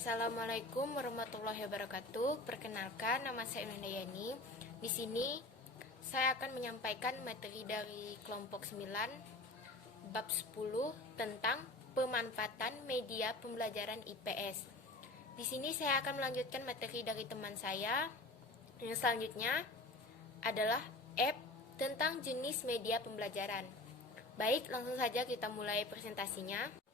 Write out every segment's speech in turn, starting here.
Assalamualaikum warahmatullahi wabarakatuh. Perkenalkan, nama saya Nandayani. Di sini saya akan menyampaikan materi dari kelompok 9 bab 10 tentang pemanfaatan media pembelajaran IPS. Di sini saya akan melanjutkan materi dari teman saya. Yang selanjutnya adalah app tentang jenis media pembelajaran. Baik, langsung saja kita mulai presentasinya.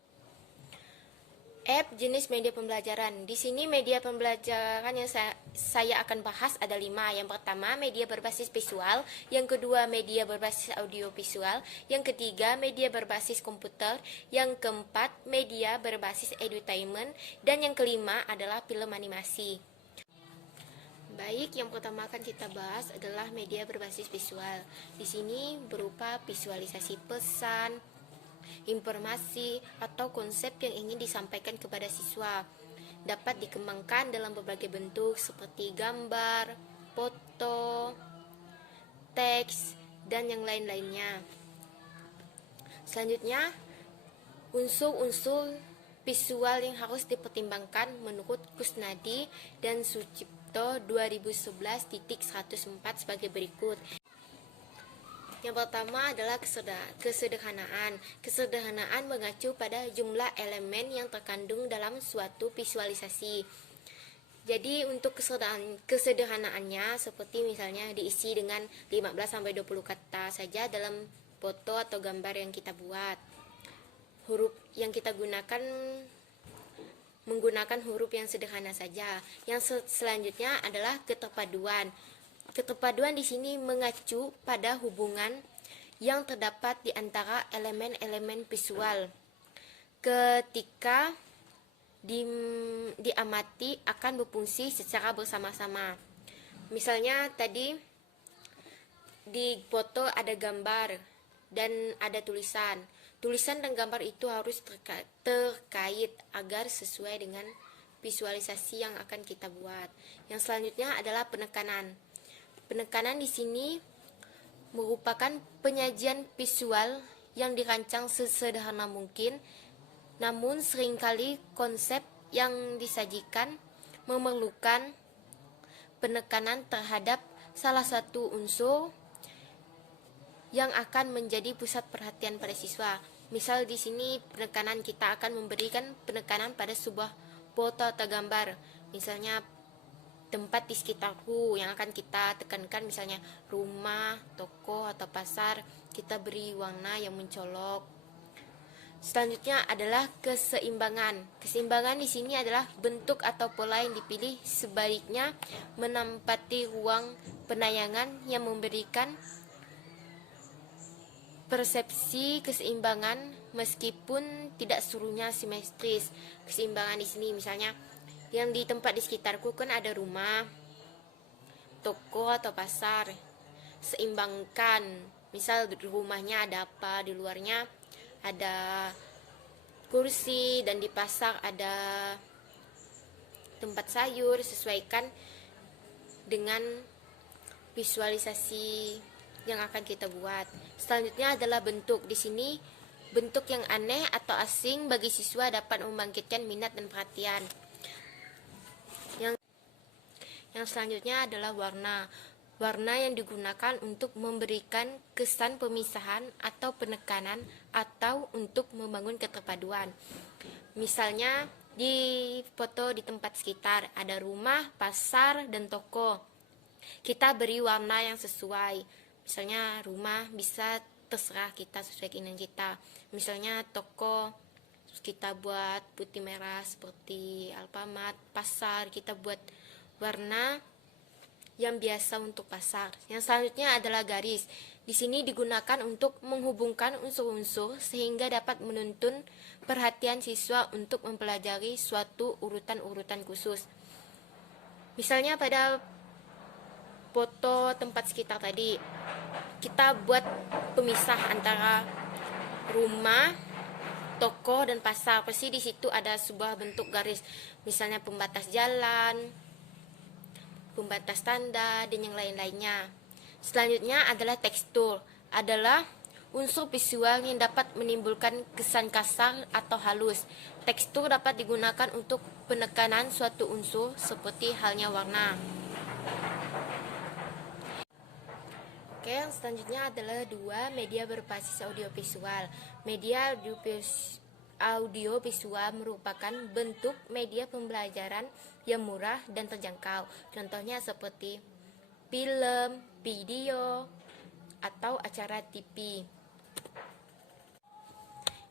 App jenis media pembelajaran. Di sini media pembelajaran yang saya akan bahas ada 5. Yang pertama, media berbasis visual. Yang kedua, media berbasis audio visual. Yang ketiga, media berbasis komputer. Yang keempat, media berbasis edutainment. Dan yang kelima adalah film animasi. Baik, yang pertama akan kita bahas adalah media berbasis visual. Di sini berupa visualisasi pesan, informasi, atau konsep yang ingin disampaikan kepada siswa. Dapat dikembangkan dalam berbagai bentuk seperti gambar, foto, teks, dan yang lain-lainnya. Selanjutnya, unsur-unsur visual yang harus dipertimbangkan menurut Kusnadi dan Sucipto 2011.104 sebagai berikut. Yang pertama adalah kesederhanaan. Kesederhanaan mengacu pada jumlah elemen yang terkandung dalam suatu visualisasi. Jadi untuk kesederhanaannya seperti misalnya diisi dengan 15-20 kata saja dalam foto atau gambar yang kita buat. Huruf yang kita gunakan menggunakan huruf yang sederhana saja. Yang selanjutnya adalah keterpaduan. Keterpaduan di sini mengacu pada hubungan yang terdapat di antara elemen-elemen visual. Ketika diamati akan berfungsi secara bersama-sama. Misalnya tadi di foto ada gambar dan ada tulisan. Tulisan dan gambar itu harus terkait agar sesuai dengan visualisasi yang akan kita buat. Yang selanjutnya adalah penekanan. Penekanan di sini merupakan penyajian visual yang dirancang sesederhana mungkin, namun seringkali konsep yang disajikan memerlukan penekanan terhadap salah satu unsur yang akan menjadi pusat perhatian pada siswa. Misal di sini penekanan kita akan memberikan penekanan pada sebuah foto atau gambar. Misalnya tempat di sekitarku yang akan kita tekankan, misalnya rumah, toko, atau pasar, kita beri warna yang mencolok. Selanjutnya adalah keseimbangan. Keseimbangan di sini adalah bentuk atau pola yang dipilih sebaliknya menempati ruang penayangan yang memberikan persepsi keseimbangan meskipun tidak seluruhnya simetris. Keseimbangan di sini misalnya yang di tempat di sekitarku kan ada rumah, toko atau pasar. Seimbangkan, misal di rumahnya ada apa, di luarnya ada kursi, dan di pasar ada tempat sayur. Sesuaikan dengan visualisasi yang akan kita buat. Selanjutnya adalah bentuk. Di sini bentuk yang aneh atau asing bagi siswa dapat membangkitkan minat dan perhatian. Yang selanjutnya adalah warna. Warna yang digunakan untuk memberikan kesan pemisahan atau penekanan atau untuk membangun keterpaduan. Misalnya di foto di tempat sekitar ada rumah, pasar, dan toko. Kita beri warna yang sesuai. Misalnya rumah bisa terserah kita sesuai keinginan kita. Misalnya toko kita buat putih merah seperti Alfamart. Pasar kita buat warna yang biasa untuk pasar. Yang selanjutnya adalah garis. Di sini digunakan untuk menghubungkan unsur-unsur sehingga dapat menuntun perhatian siswa untuk mempelajari suatu urutan-urutan khusus. Misalnya pada foto tempat sekitar tadi, kita buat pemisah antara rumah, toko, dan pasar. Pasti di situ ada sebuah bentuk garis, misalnya pembatas jalan, pembatas tanda, dan yang lain-lainnya. Selanjutnya adalah tekstur. Adalah Unsur visual yang dapat menimbulkan kesan kasar atau halus. Tekstur dapat digunakan untuk penekanan suatu unsur seperti halnya warna. Oke, yang selanjutnya adalah dua media berbasis audiovisual. Media audiovisual merupakan bentuk media pembelajaran yang murah dan terjangkau. Contohnya seperti film, video, atau acara TV.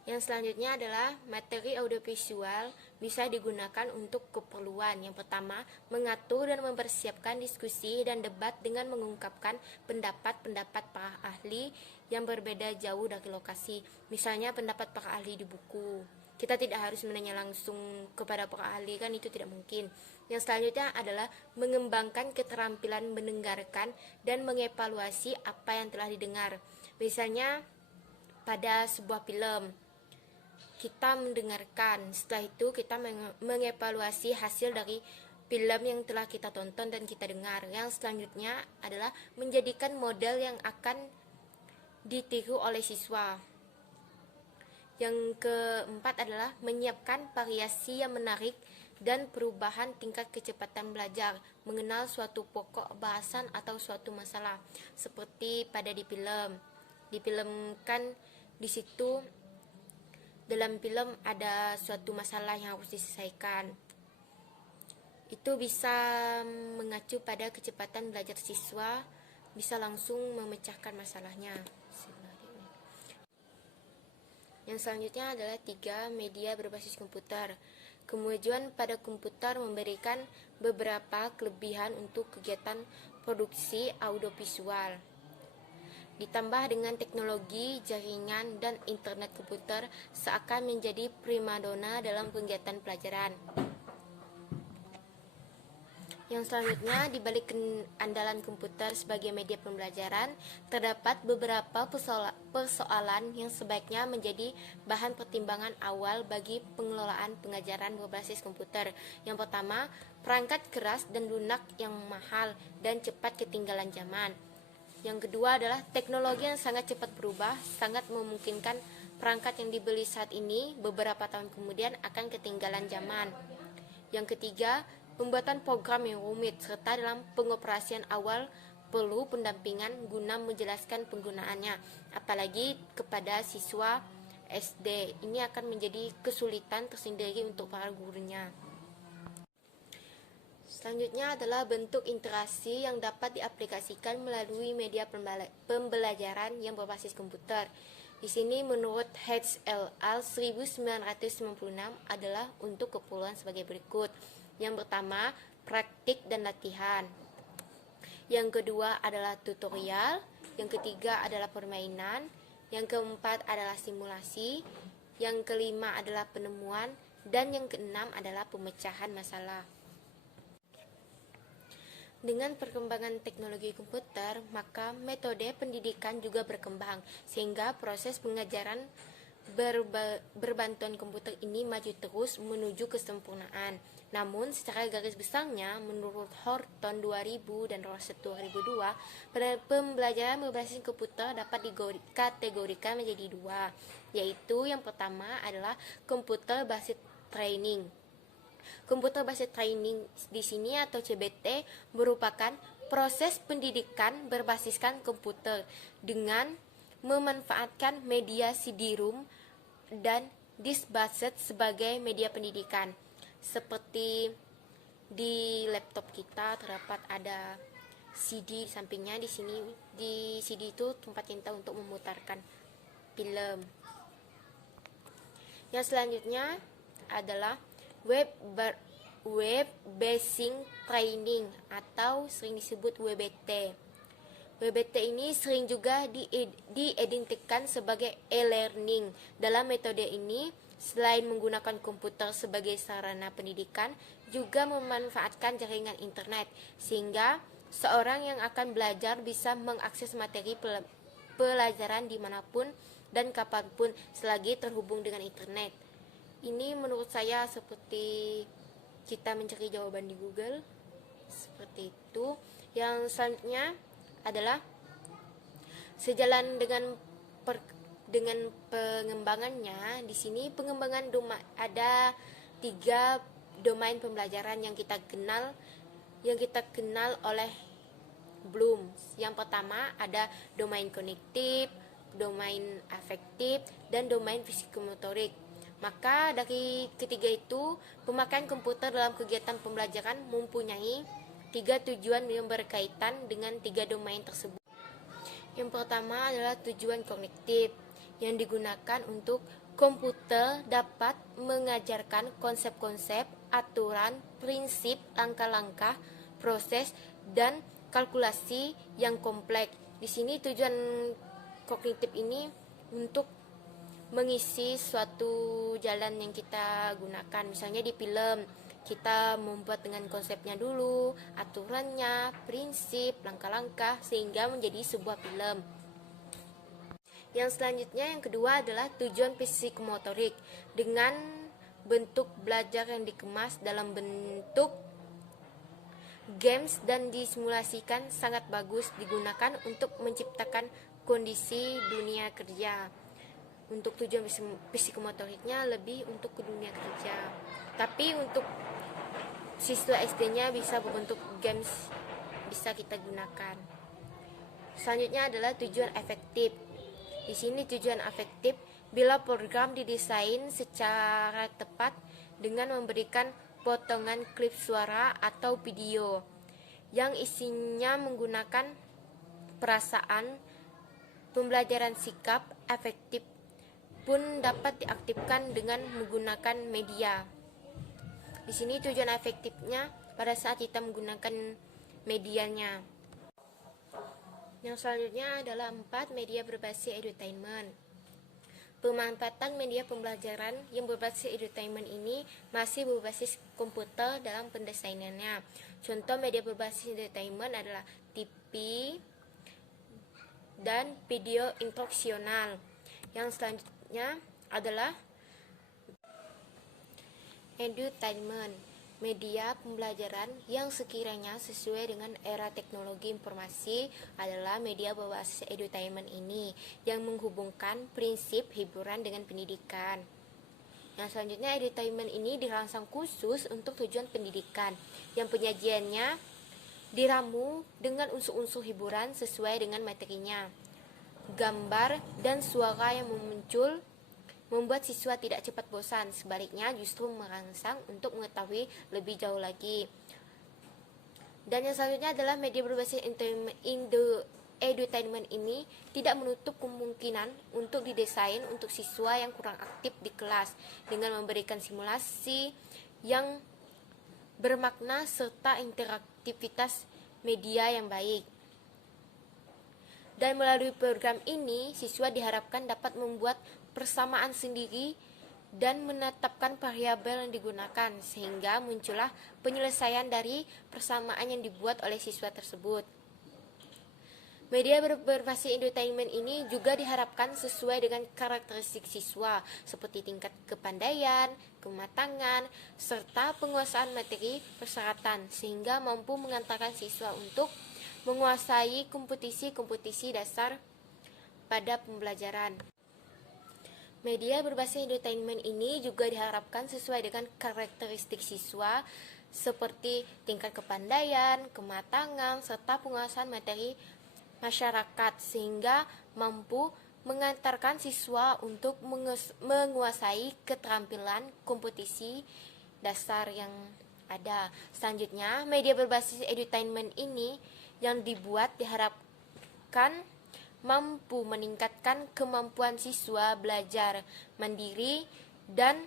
Yang selanjutnya adalah materi audiovisual bisa digunakan untuk keperluan. Yang pertama, mengatur dan mempersiapkan diskusi dan debat dengan mengungkapkan pendapat-pendapat para ahli yang berbeda jauh dari lokasi. Misalnya pendapat para ahli di buku. Kita tidak harus menanya langsung kepada para ahli, kan itu tidak mungkin. Yang selanjutnya adalah mengembangkan keterampilan mendengarkan dan mengevaluasi apa yang telah didengar. Misalnya pada sebuah film, kita mendengarkan, setelah itu kita mengevaluasi hasil dari film yang telah kita tonton dan kita dengar. Yang selanjutnya adalah menjadikan model yang akan ditiru oleh siswa. Yang keempat adalah menyiapkan variasi yang menarik dan perubahan tingkat kecepatan belajar, mengenal suatu pokok bahasan atau suatu masalah. Seperti pada di film. Difilmkan di situ, dalam film ada suatu masalah yang harus diselesaikan. Itu bisa mengacu pada kecepatan belajar siswa, bisa langsung memecahkan masalahnya. Yang selanjutnya adalah 3 media berbasis komputer. Kemajuan pada komputer memberikan beberapa kelebihan untuk kegiatan produksi audiovisual. Ditambah dengan teknologi, jaringan, dan internet, komputer seakan menjadi primadona dalam kegiatan pelajaran. Yang selanjutnya, di balik andalan komputer sebagai media pembelajaran, terdapat beberapa persoalan yang sebaiknya menjadi bahan pertimbangan awal bagi pengelolaan pengajaran berbasis komputer. Yang pertama, perangkat keras dan lunak yang mahal dan cepat ketinggalan zaman. Yang kedua adalah teknologi yang sangat cepat berubah, sangat memungkinkan perangkat yang dibeli saat ini beberapa tahun kemudian akan ketinggalan zaman. Yang ketiga, pembuatan program yang rumit serta dalam pengoperasian awal perlu pendampingan guna menjelaskan penggunaannya, apalagi kepada siswa SD. Ini akan menjadi kesulitan tersendiri untuk para gurunya. Selanjutnya adalah bentuk interaksi yang dapat diaplikasikan melalui media pembelajaran yang berbasis komputer. Di sini menurut HLL 1996 adalah untuk keperluan sebagai berikut. Yang pertama, praktik dan latihan. Yang kedua adalah tutorial. Yang ketiga adalah permainan. Yang keempat adalah simulasi. Yang kelima adalah penemuan. Dan yang keenam adalah pemecahan masalah. Dengan perkembangan teknologi komputer, maka metode pendidikan juga berkembang, sehingga proses pengajaran berbantuan komputer ini maju terus menuju kesempurnaan. Namun, secara garis besarnya, menurut Horton 2000 dan Rosset 2002, pembelajaran berbasis komputer dapat dikategorikan menjadi dua, yaitu yang pertama adalah computer based training. Komputer based training di sini atau CBT merupakan proses pendidikan berbasiskan komputer dengan memanfaatkan media CD-ROM dan disk based sebagai media pendidikan. Seperti di laptop kita terdapat ada CD di sampingnya. Di sini di CD itu tempat kita untuk memutarkan film. Yang selanjutnya adalah web basing training atau sering disebut WBT. WBT ini sering juga diidentikan sebagai e-learning. Dalam metode ini, selain menggunakan komputer sebagai sarana pendidikan, juga memanfaatkan jaringan internet, sehingga seorang yang akan belajar bisa mengakses materi pelajaran dimanapun dan kapanpun selagi terhubung dengan internet. Ini menurut saya seperti kita mencari jawaban di Google, seperti itu. Yang selanjutnya adalah sejalan dengan dengan pengembangannya, di sini pengembangan ada 3 domain pembelajaran yang kita kenal oleh Bloom. Yang pertama ada domain kognitif, domain afektif, dan domain psikomotorik. Maka dari ketiga itu, pemakaian komputer dalam kegiatan pembelajaran mempunyai 3 tujuan yang berkaitan dengan 3 domain tersebut. Yang pertama adalah tujuan kognitif, yang digunakan untuk komputer dapat mengajarkan konsep-konsep, aturan, prinsip, langkah-langkah, proses, dan kalkulasi yang kompleks. Di sini tujuan kognitif ini untuk mengisi suatu jalan yang kita gunakan. Misalnya di film, kita membuat dengan konsepnya dulu, aturannya, prinsip, langkah-langkah, sehingga menjadi sebuah film. Yang selanjutnya, yang kedua adalah tujuan psikomotorik, dengan bentuk belajar yang dikemas dalam bentuk games dan disimulasikan sangat bagus, digunakan untuk menciptakan kondisi dunia kerja. Untuk tujuan psikomotoriknya lebih untuk ke dunia kerja, tapi untuk siswa SD-nya bisa berbentuk games, bisa kita gunakan. Selanjutnya adalah tujuan efektif. Di sini tujuan efektif bila program didesain secara tepat dengan memberikan potongan klip suara atau video yang isinya menggunakan perasaan. Pembelajaran sikap efektif pun dapat diaktifkan dengan menggunakan media. Di sini tujuan efektifnya pada saat kita menggunakan medianya. Yang selanjutnya adalah 4 media berbasis edutainment. Pemanfaatan media pembelajaran yang berbasis edutainment ini masih berbasis komputer dalam pendesainannya. Contoh media berbasis edutainment adalah TV dan video instruksional. Yang selanjutnya adalah edutainment, media pembelajaran yang sekiranya sesuai dengan era teknologi informasi adalah media berbasis edutainment ini yang menghubungkan prinsip hiburan dengan pendidikan. Yang selanjutnya, edutainment ini dirancang khusus untuk tujuan pendidikan yang penyajiannya diramu dengan unsur-unsur hiburan sesuai dengan materinya. Gambar dan suara yang muncul membuat siswa tidak cepat bosan, sebaliknya justru merangsang untuk mengetahui lebih jauh lagi. Dan yang selanjutnya adalah media berbasis edutainment ini tidak menutup kemungkinan untuk didesain untuk siswa yang kurang aktif di kelas dengan memberikan simulasi yang bermakna serta interaktivitas media yang baik. Dan melalui program ini, siswa diharapkan dapat membuat persamaan sendiri dan menetapkan variabel yang digunakan sehingga muncullah penyelesaian dari persamaan yang dibuat oleh siswa tersebut. Media berbasis edutainment ini juga diharapkan sesuai dengan karakteristik siswa seperti tingkat kepandaian, kematangan, serta penguasaan materi persyaratan sehingga mampu mengantarkan siswa untuk menguasai kompetisi-kompetisi dasar pada pembelajaran. Media berbasis edutainment ini juga diharapkan sesuai dengan karakteristik siswa seperti tingkat kepandaian, kematangan, serta penguasaan materi masyarakat sehingga mampu mengantarkan siswa untuk menguasai keterampilan kompetisi dasar yang ada. Selanjutnya, media berbasis edutainment ini yang dibuat diharapkan mampu meningkatkan kemampuan siswa belajar mandiri dan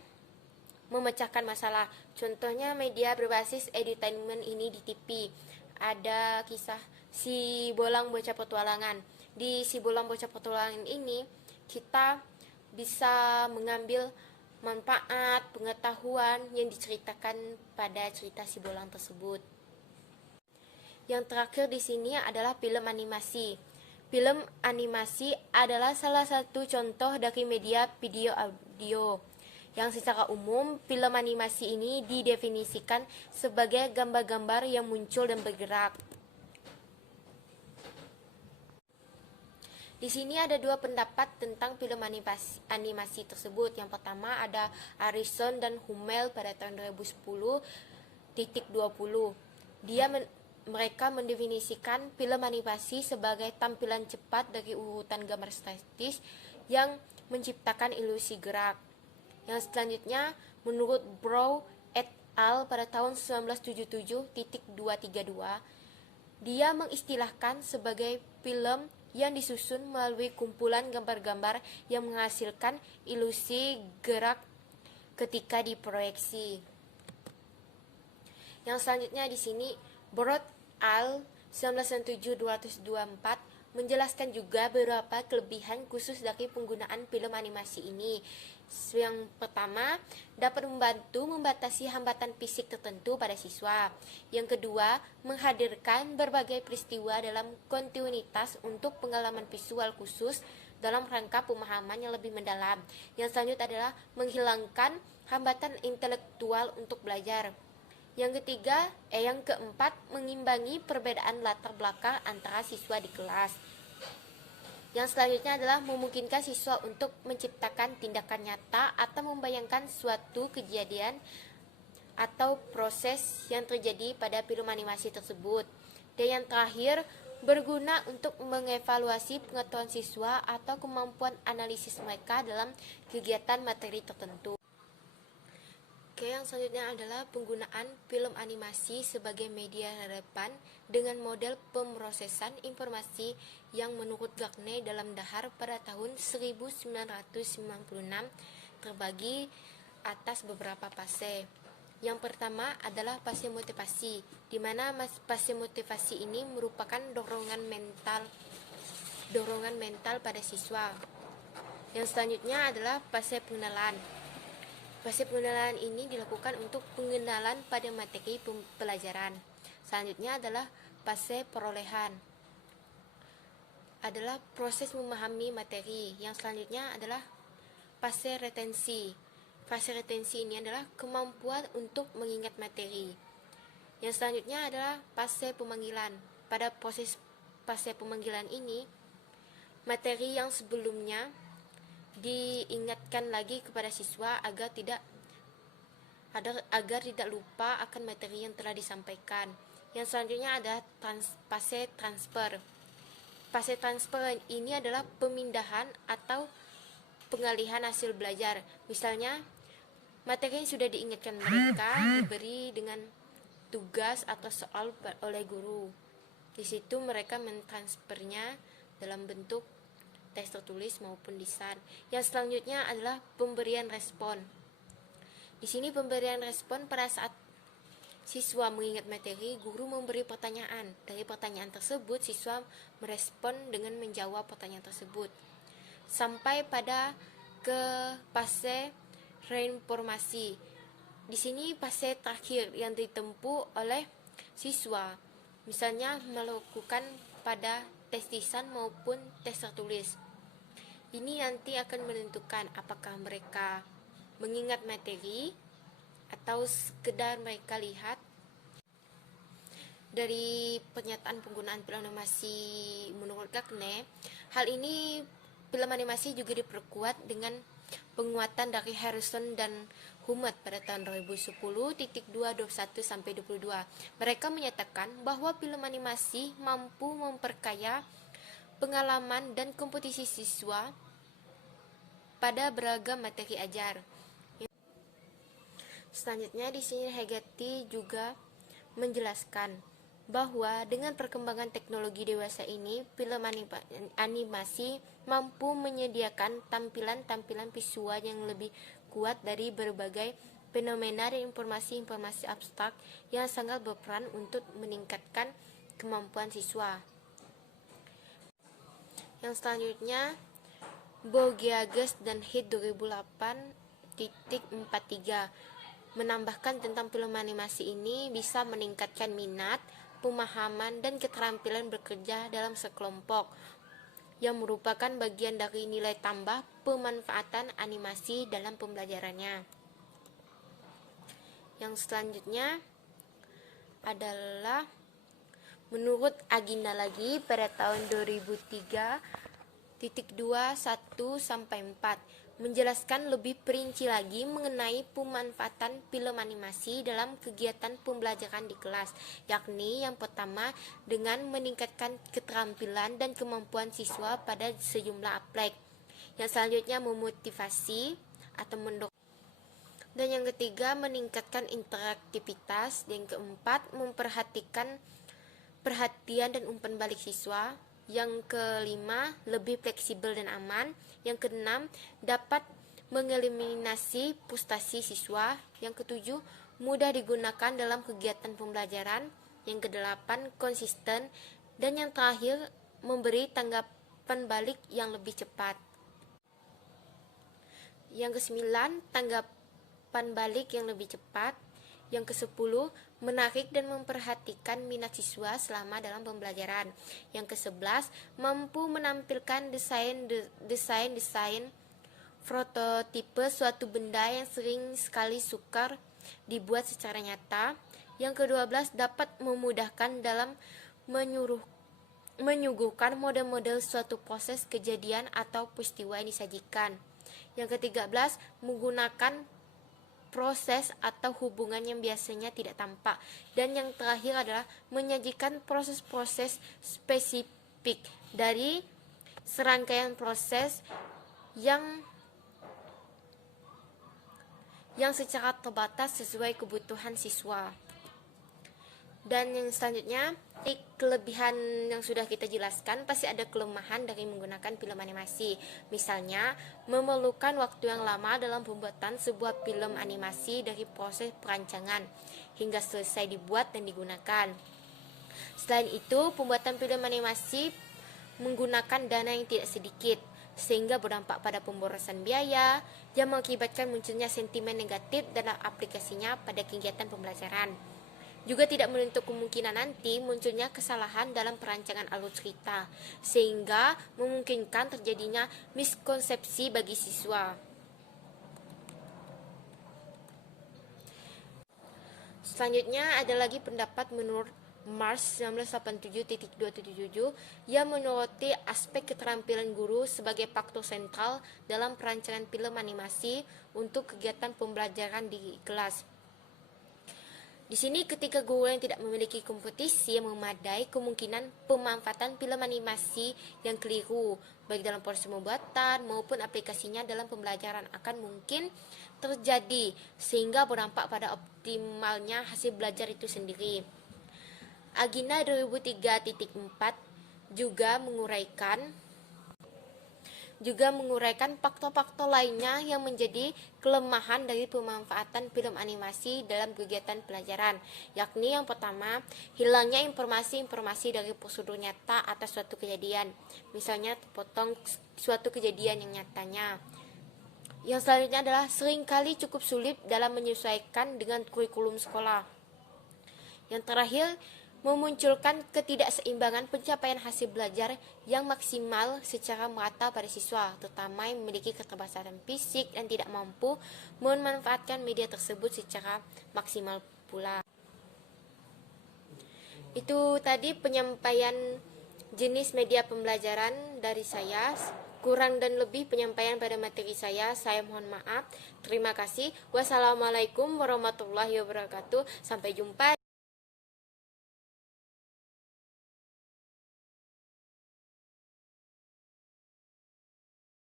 memecahkan masalah. Contohnya media berbasis edutainment ini di TV. Ada kisah Si Bolang Bocah Petualangan. Di Si Bolang Bocah Petualangan ini kita bisa mengambil manfaat, pengetahuan yang diceritakan pada cerita Si Bolang tersebut. Yang terakhir di sini adalah film animasi. Film animasi adalah salah satu contoh dari media video audio yang secara umum film animasi ini didefinisikan sebagai gambar-gambar yang muncul dan bergerak. Di sini ada dua pendapat tentang film animasi tersebut. Yang pertama ada Harrison dan Hummel pada tahun 2010.20. Mereka mendefinisikan film animasi sebagai tampilan cepat dari urutan gambar statis yang menciptakan ilusi gerak. Yang selanjutnya menurut Brown et al. Pada tahun 1977.232, dia mengistilahkan sebagai film yang disusun melalui kumpulan gambar-gambar yang menghasilkan ilusi gerak ketika diproyeksi. Yang selanjutnya di sini Broad al. 1997-224 menjelaskan juga beberapa kelebihan khusus dari penggunaan film animasi ini. Yang pertama, dapat membantu membatasi hambatan fisik tertentu pada siswa. Yang kedua, menghadirkan berbagai peristiwa dalam kontinuitas untuk pengalaman visual khusus dalam rangka pemahaman yang lebih mendalam. Yang selanjutnya adalah menghilangkan hambatan intelektual untuk belajar. Yang keempat, mengimbangi perbedaan latar belakang antara siswa di kelas. Yang selanjutnya adalah memungkinkan siswa untuk menciptakan tindakan nyata atau membayangkan suatu kejadian atau proses yang terjadi pada film animasi tersebut. Dan yang terakhir, berguna untuk mengevaluasi pengetahuan siswa atau kemampuan analisis mereka dalam kegiatan materi tertentu. Oke, yang selanjutnya adalah penggunaan film animasi sebagai media relevan dengan model pemrosesan informasi yang menurut Gagne dalam Dahar pada tahun 1996 terbagi atas beberapa fase. Yang pertama adalah fase motivasi, di mana fase motivasi ini merupakan dorongan mental pada siswa. Yang selanjutnya adalah fase pengenalan. Fase pengenalan ini dilakukan untuk pengenalan pada materi pelajaran. Selanjutnya adalah fase perolehan. Adalah proses memahami materi. Yang selanjutnya adalah fase retensi. Fase retensi ini adalah kemampuan untuk mengingat materi. Yang selanjutnya adalah fase pemanggilan. Pada proses fase pemanggilan ini, materi yang sebelumnya diingatkan lagi kepada siswa agar tidak lupa akan materi yang telah disampaikan. Yang selanjutnya ada fase transfer. Fase transfer ini adalah pemindahan atau pengalihan hasil belajar. Misalnya, materi yang sudah diingatkan mereka diberi dengan tugas atau soal oleh guru. Di situ mereka mentransfernya dalam bentuk teks tertulis maupun lisan. Yang selanjutnya adalah pemberian respon. Di sini pemberian respon pada saat siswa mengingat materi, guru memberi pertanyaan. Dari pertanyaan tersebut, siswa merespon dengan menjawab pertanyaan tersebut. Sampai pada ke fase reinformasi. Di sini fase terakhir yang ditempuh oleh siswa. Misalnya melakukan pada tes lisan maupun tes tertulis. Ini nanti akan menentukan apakah mereka mengingat materi atau sekedar mereka lihat. Dari pernyataan penggunaan film animasi menurut Gagne, hal ini film animasi juga diperkuat dengan penguatan dari Harrison dan Hummel pada tahun 2010.221-22. Mereka menyatakan bahwa film animasi mampu memperkaya pengalaman dan kompetisi siswa pada beragam materi ajar. Selanjutnya di sini Hegeti juga menjelaskan bahwa dengan perkembangan teknologi dewasa ini, film animasi mampu menyediakan tampilan-tampilan visual yang lebih kuat dari berbagai fenomena dan informasi-informasi abstrak yang sangat berperan untuk meningkatkan kemampuan siswa. Yang selanjutnya Bogiages dan Hit 2008.43 menambahkan tentang film animasi ini bisa meningkatkan minat, pemahaman, dan keterampilan bekerja dalam sekelompok yang merupakan bagian dari nilai tambah pemanfaatan animasi dalam pembelajarannya. Yang selanjutnya adalah menurut Agina lagi pada tahun 2003 Titik 2, 1 sampai 4 menjelaskan lebih perinci lagi mengenai pemanfaatan film animasi dalam kegiatan pembelajaran di kelas, yakni yang pertama dengan meningkatkan keterampilan dan kemampuan siswa pada sejumlah aspek. Yang selanjutnya memotivasi atau mendorong. Dan yang ketiga meningkatkan interaktivitas. Dan yang keempat memperhatikan perhatian dan umpan balik siswa. Yang kelima, lebih fleksibel dan aman. Yang keenam, dapat mengeliminasi frustasi siswa. Yang ketujuh, mudah digunakan dalam kegiatan pembelajaran. Yang kedelapan, konsisten. Dan yang terakhir, memberi tanggapan balik yang lebih cepat. Yang kesembilan, tanggapan balik yang lebih cepat. Yang ke-10, menarik dan memperhatikan minat siswa selama dalam pembelajaran. Yang ke-11, mampu menampilkan desain prototipe suatu benda yang sering sekali sukar dibuat secara nyata. Yang ke-12, dapat memudahkan dalam menyuguhkan model-model suatu proses kejadian atau peristiwa yang disajikan. Yang ke-13, menggunakan proses atau hubungan yang biasanya tidak tampak. Dan yang terakhir adalah menyajikan proses-proses spesifik dari serangkaian proses yang secara terbatas sesuai kebutuhan siswa. Dan yang selanjutnya, kelebihan yang sudah kita jelaskan, pasti ada kelemahan dari menggunakan film animasi. Misalnya, memerlukan waktu yang lama dalam pembuatan sebuah film animasi dari proses perancangan hingga selesai dibuat dan digunakan. Selain itu, pembuatan film animasi menggunakan dana yang tidak sedikit, sehingga berdampak pada pemborosan biaya yang mengakibatkan munculnya sentimen negatif dalam aplikasinya pada kegiatan pembelajaran. Juga tidak menutup kemungkinan nanti munculnya kesalahan dalam perancangan alur cerita, sehingga memungkinkan terjadinya miskonsepsi bagi siswa. Selanjutnya ada lagi pendapat menurut Mars 1987.277 yang menyoroti aspek keterampilan guru sebagai faktor sentral dalam perancangan film animasi untuk kegiatan pembelajaran di kelas. Di sini ketika guru yang tidak memiliki kompetisi yang memadai, kemungkinan pemanfaatan film animasi yang keliru baik dalam proses pembuatan maupun aplikasinya dalam pembelajaran akan mungkin terjadi, sehingga berdampak pada optimalnya hasil belajar itu sendiri. Agenda 2003.4 juga menguraikan faktor-faktor lainnya yang menjadi kelemahan dari pemanfaatan film animasi dalam kegiatan pelajaran, yakni yang pertama, hilangnya informasi-informasi dari prosedur nyata atas suatu kejadian, misalnya terpotong suatu kejadian yang nyatanya. Yang selanjutnya adalah seringkali cukup sulit dalam menyesuaikan dengan kurikulum sekolah. Yang terakhir, memunculkan ketidakseimbangan pencapaian hasil belajar yang maksimal secara merata pada siswa, terutama yang memiliki keterbatasan fisik dan tidak mampu memanfaatkan media tersebut secara maksimal pula. Itu tadi penyampaian jenis media pembelajaran dari saya. Kurang dan lebih penyampaian pada materi saya mohon maaf. Terima kasih. Wassalamualaikum warahmatullahi wabarakatuh. Sampai jumpa.